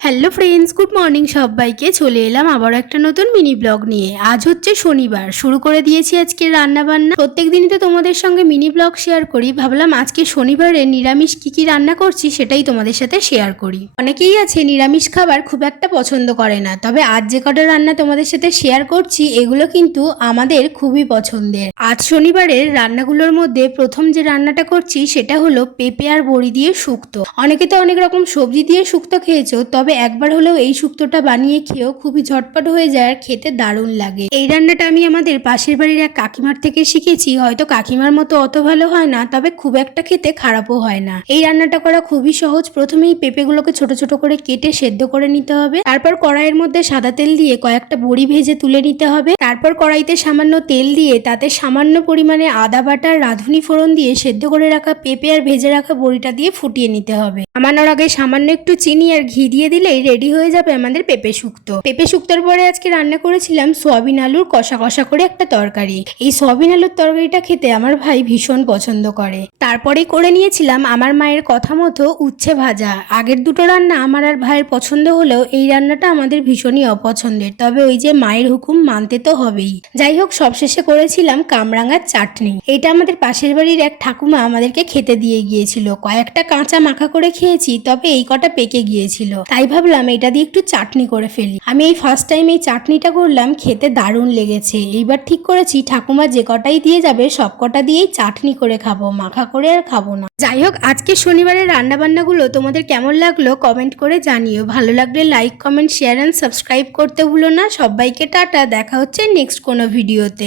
Hello friends, good morning সবাইকে। চলে এলাম আবার একটা নতুন মিনি ব্লগ নিয়ে। আজ হচ্ছে শনিবার, শুরু করে দিয়েছি আজকে রান্না বান্না। প্রত্যেক দিনই তো তোমাদের সঙ্গে মিনি ব্লগ শেয়ার করি, ভাবলাম আজকে শনিবারে নিরামিষ কি রান্না করছি সেটাই তোমাদের সাথে শেয়ার করি। অনেকেই আছে নিরামিষ খাবার খুব একটা পছন্দ করে না, তবে আজ যে কটা রান্না তোমাদের সাথে শেয়ার করছি এগুলো কিন্তু আমাদের খুবই পছন্দের। আজ শনিবারের রান্নাগুলোর মধ্যে প্রথম যে রান্নাটা করছি সেটা হলো পেঁপে আর বড়ি দিয়ে শুক্তো। অনেকে তো অনেক রকম সবজি দিয়ে শুক্তো খেয়েছো, তবে একবার হলেও এই শুক্তোটা বানিয়ে খেয়েও খুবই ঝটপট হয়ে যায় আর খেতে দারুণ লাগে। এই রান্নাটা আমি আমাদের পাশের বাড়ির এক কাকিমার থেকে শিখেছি। হয়তো কাকিমার মতো অত ভালো হয় না, তবে খুব একটা খেতে খারাপও হয় না। এই রান্নাটা করা খুবই সহজ। প্রথমেই পেঁপেগুলোকে ছোট ছোট করে কেটে সেদ্ধ করে নিতে হবে। তারপর কড়াইয়ের মধ্যে সাদা তেল দিয়ে কয়েকটা বড়ি ভেজে তুলে নিতে হবে। তারপর কড়াইতে সামান্য তেল দিয়ে তাতে সামান্য পরিমাণে আদা বাটা, রাঁধুনি ফোড়ন দিয়ে সেদ্ধ করে রাখা পেঁপে আর ভেজে রাখা বড়িটা দিয়ে ফুটিয়ে নিতে হবে। নামানোর আগে সামান্য একটু চিনি আর ঘি দিয়ে দিলেই রেডি হয়ে যাবে আমাদের পেঁপে শুক্তো। পেঁপে শুক্তোর পরে আজকে রান্না করেছিলাম সোয়াবিন আলুর কষা কষা করে একটা তরকারি। এই সোয়াবিন আলুর তরকারিটা খেতে আমার ভাই ভীষণ পছন্দ করে। তারপরে করে নিয়েছিলাম আমার মায়ের কথা মতো উচ্ছে ভাজা। আগের দুটো রান্না আমার আর ভাইয়ের পছন্দ হলেও এই রান্নাটা আমাদের ভীষণই অপছন্দের, তবে ওই যে মায়ের হুকুম মানতে তো হবেই। যাই হোক, সবশেষে করেছিলাম কামরাঙার চাটনি। এটা আমাদের পাশের বাড়ির এক ঠাকুমা আমাদেরকে খেতে দিয়ে গিয়েছিল। কয়েকটা কাঁচা মাখা করে খেয়েছি, তবে এই কটা পেকে গিয়েছিল, তাই ভাবলাম এটা দিয়ে একটু চাটনি করে ফেলি। আমি এই ফার্স্ট টাইম এই চাটনিটা করলাম, খেতে দারুণ লেগেছে। এইবার ঠিক করেছি ঠাকুমা যে কটাই দিয়ে যাবে সব কটা দিয়েই চাটনি করে খাবো, মাখা করে আর খাবো না। যাই হোক, আজকে শনিবারের রান্না বান্নাগুলো তোমাদের কেমন লাগলো কমেন্ট করে জানিও। ভালো লাগলে like, comment, share and subscribe করতে ভুলো না। সবাইকে টাটা, দেখা হচ্ছে নেক্সট কোনো ভিডিওতে।